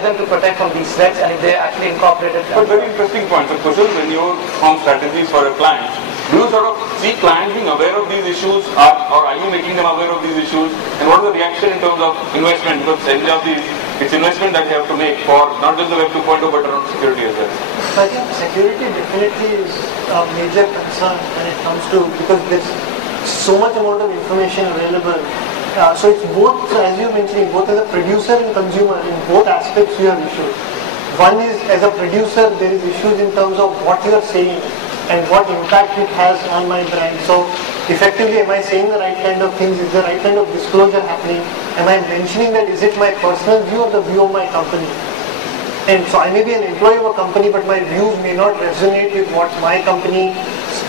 them to protect from these threats, and if they actually incorporated that. But very interesting point. So, Kushal, when you form strategies for your clients, do you sort of see clients being aware of these issues, or are you making them aware of these issues? And what is the reaction in terms of investment? Because any of these, it's investment that you have to make for not just the Web 2.0 but around security as well. So I think security definitely is a major concern when it comes to, because there's so much amount of information available. So it's both, as you mentioned, both as a producer and consumer, in both aspects we have issues. One is, as a producer, there is issues in terms of what you are saying and what impact it has on my brand. So effectively, am I saying the right kind of things? Is the right kind of disclosure happening? Am I mentioning that? Is it my personal view or the view of my company? And so I may be an employee of a company, but my views may not resonate with what my company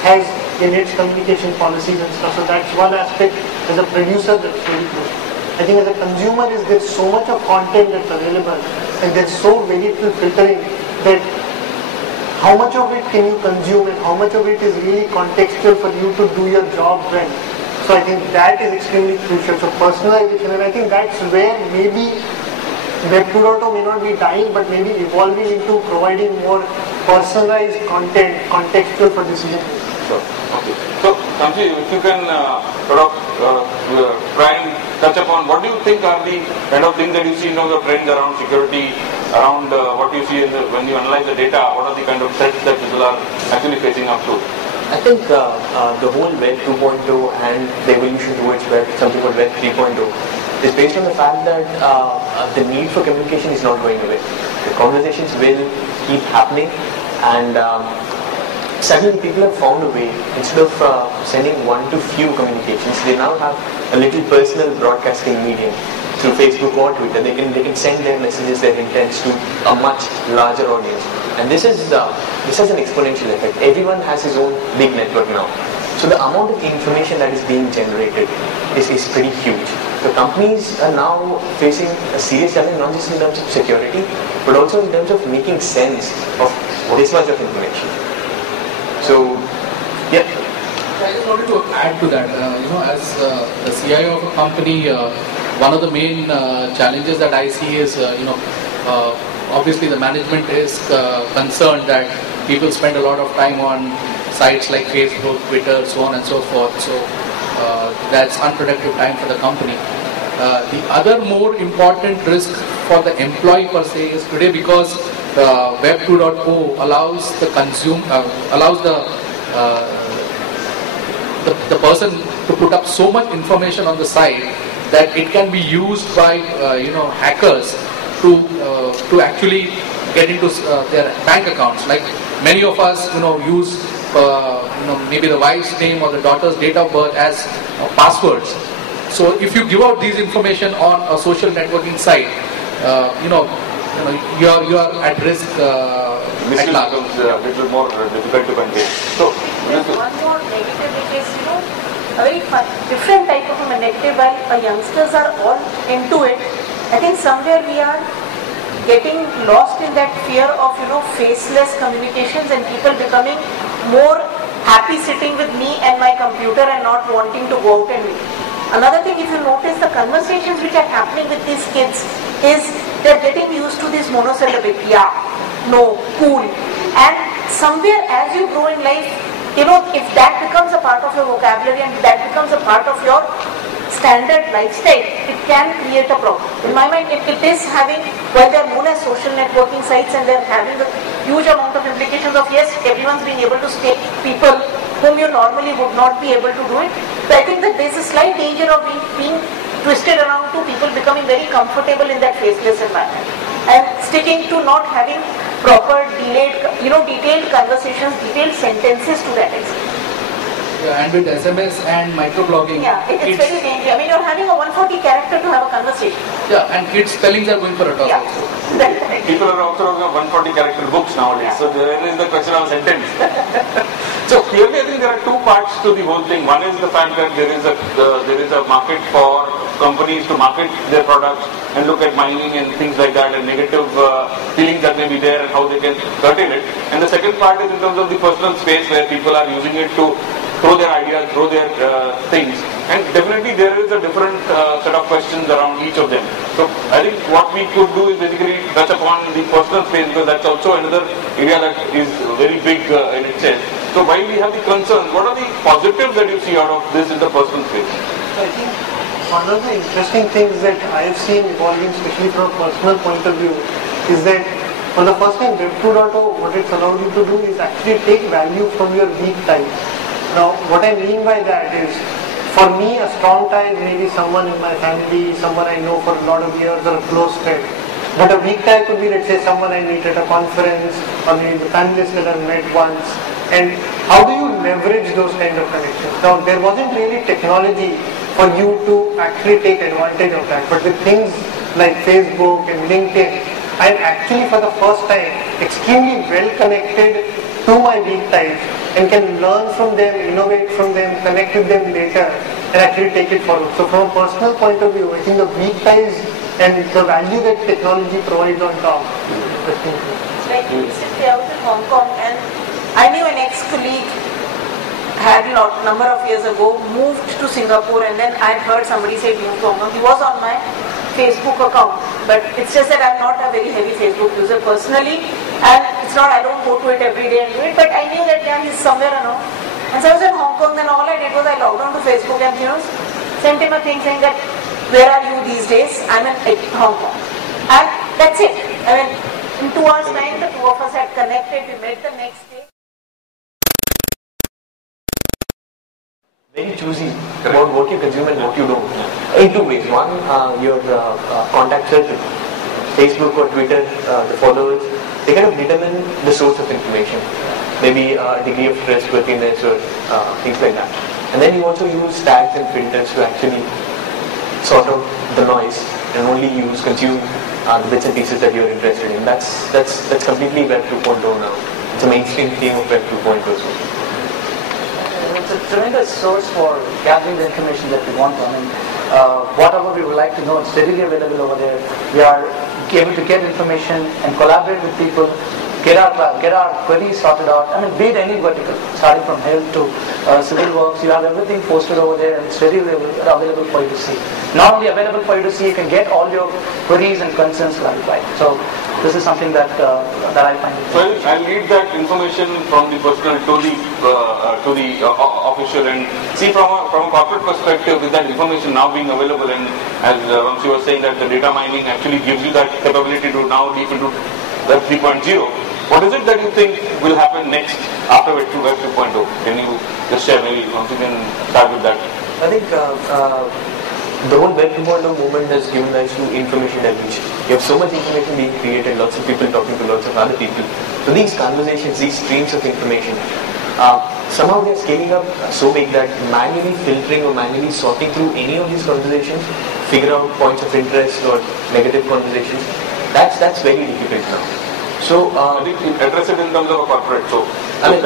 has in its communication policies and stuff. So that's one aspect as a producer that's very good. I think as a consumer, there's so much of content that's available, and there's so very little filtering that how much of it can you consume and how much of it is really contextual for you to do your job well. So I think that is extremely crucial. So personalization, and I think that's where maybe Web 2.0 may not be dying, but maybe evolving into providing more personalized content, contextual for decision making. Sure. Okay. So, Shamshi, if you can try and touch upon what do you think are the kind of things that you see in terms of trends around security, around what you see when you analyze the data, what are the kind of threats that people are actually facing up to? I think the whole Web 2.0 and the evolution towards something called Web 3.0 is based on the fact that the need for communication is not going away. The conversations will keep happening, and suddenly people have found a way, instead of sending one to few communications, they now have a little personal broadcasting medium through Facebook or Twitter. They can send their messages, their intents to a much larger audience. And this has an exponential effect. Everyone has his own big network now. So the amount of information that is being generated is pretty huge. So companies are now facing a serious challenge, not just in terms of security, but also in terms of making sense of this much of information. So, yeah. I just wanted to add to that. As the CIO of a company, one of the main challenges that I see is, obviously the management is concerned that people spend a lot of time on sites like Facebook, Twitter, so on and so forth. So that's unproductive time for the company. The other more important risk for the employee per se is today, because Web 2.0 allows the the person to put up so much information on the site that it can be used by hackers to actually get into their bank accounts. Like many of us use maybe the wife's name or the daughter's date of birth as passwords. So if you give out these information on a social networking site, you are at risk. Misuse becomes a little more difficult to contain. So there's one more negative, which is a very different type of a negative. While youngsters are all into it, I think somewhere we are getting lost in that fear of faceless communications, and people becoming more happy sitting with me and my computer and not wanting to go out and meet. Another thing, if you notice, the conversations which are happening with these kids is they're getting used to this monosyllabic, yeah, no, cool. And somewhere as you grow in life, if that becomes a part of your vocabulary and that becomes a part of your standard lifestyle, it can create a problem. In my mind, it is having, while they're known as social networking sites and they're having a huge amount of implications of, yes, everyone's being able to stake people whom you normally would not be able to do it. So I think that there's a slight danger of being twisted around to people becoming very comfortable in that faceless environment and sticking to not having proper detailed conversations, detailed sentences to that extent. Yeah, and with SMS and microblogging, yeah, it's very dangerous. I mean, you're having a 140 character to have a conversation. Yeah, and kids' spellings are going for a toss also. People are also having 140 character books nowadays, so there is the question of sentence. So clearly, I think there are two parts to the whole thing. One is the fact that there is a market for companies to market their products and look at mining and things like that, and negative feelings that may be there and how they can curtail it. And the second part is in terms of the personal space where people are using it to throw their ideas, throw their things, and definitely there is a different set of questions around each of them. So I think what we could do is basically touch upon the personal space, because that's also another area that is very big in itself. So while we have the concerns, what are the positives that you see out of this in the personal space? I think one of the interesting things that I have seen evolving, especially from a personal point of view, is that for the first time Web 2.0, what it's allowed you to do is actually take value from your weak ties. Now, what I mean by that is, for me, a strong tie is maybe someone in my family, someone I know for a lot of years, or a close friend. But a weak tie could be, let's say, someone I meet at a conference, or maybe the families that I've met once. And how do you leverage those kind of connections? Now, there wasn't really technology for you to actually take advantage of that. But with things like Facebook and LinkedIn, I'm actually for the first time extremely well connected to my weak ties and can learn from them, innovate from them, connect with them later and actually take it forward. So from a personal point of view, I think the weak ties and the value that technology provides on top. Like recently I was in Hong Kong and I knew an ex-colleague had number of years ago moved to Singapore, and then I heard somebody say moved to Hong Kong. He was on my Facebook account, but it's just that I'm not a very heavy Facebook user personally, and it's not, I don't go to it every day and do it, but I knew that he's somewhere around. And so I was in Hong Kong, then all I did was I logged on to Facebook and sent him a thing saying that, where are you these days? I'm in Hong Kong. And that's it. I mean, in 2 hours time, the two of us had connected, we met the next day. Very choosy about what you consume and what you don't. In two ways. One, your contact circle, Facebook or Twitter, the followers, they kind of determine the source of information. Maybe a degree of trustworthiness or things like that. And then you also use tags and filters to actually sort out the noise and only consume the bits and pieces that you're interested in. That's completely Web 2.0 now. It's a mainstream theme of Web 2.0. It's a tremendous source for gathering the information that we want. I mean, whatever we would like to know, it's readily available over there. We are able to get information and collaborate with people, get our queries sorted out. I mean, be it any vertical, starting from health to civil works, you have everything posted over there and it's readily available for you to see. Not only available for you to see, you can get all your queries and concerns clarified. So this is something that I find. So I'll lead that information from the personal to the official, and see from a corporate perspective, with that information now being available, and as Vamsi was saying, that the data mining actually gives you that capability to now leap into Web 3.0. What is it that you think will happen next after Web 2.0? Can you just share, maybe once you can start with that? I think the whole Web 2.0 movement has given rise to information deluge. You have so much information being created, lots of people talking to lots of other people. So these conversations, these streams of information, somehow they're scaling up so big that manually filtering or manually sorting through any of these conversations, figure out points of interest or negative conversations, that's very difficult now. So I think you address it in terms of a corporate. So I mean,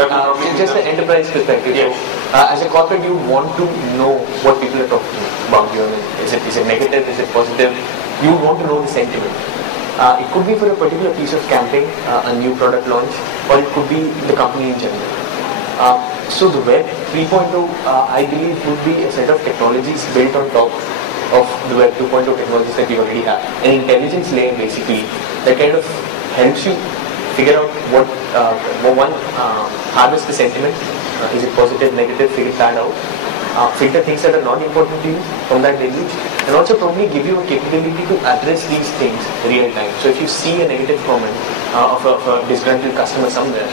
just the enterprise perspective. Yes. So, as a corporate, you want to know what people are talking about you. I mean, is it negative? Is it positive? You want to know the sentiment. It could be for a particular piece of campaign, a new product launch, or it could be the company in general. So the Web 3.0, I believe, would be a set of technologies built on top of the Web 2.0 technologies that we already have. An intelligence layer, basically, that kind of helps you figure out what harness the sentiment. Is it positive, negative? Figure that out. Filter things that are not important to you from that deluge, and also probably give you a capability to address these things real time. So if you see a negative comment of a disgruntled customer somewhere,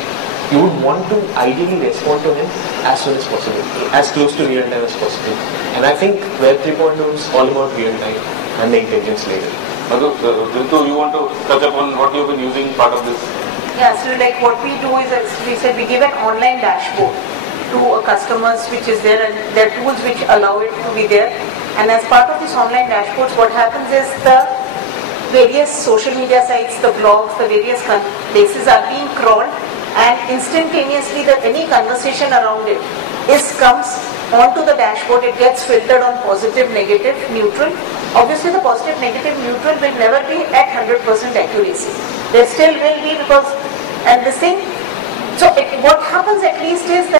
you would want to ideally respond to him as soon as possible, as close to real time as possible. And I think Web 3.0 is all about real time and the intelligence layer. Ritu, you want to touch upon what you've been using part of this? Yeah, so like what we do is, as we said, we give an online dashboard to customers which is there, and there are tools which allow it to be there. And as part of these online dashboards, what happens is the various social media sites, the blogs, the various places are being crawled, and instantaneously any conversation around it comes onto the dashboard. It gets filtered on positive, negative, neutral. Obviously the positive, negative, neutral will never be at 100% accuracy. There still will be, because, and this thing, so what happens at least is that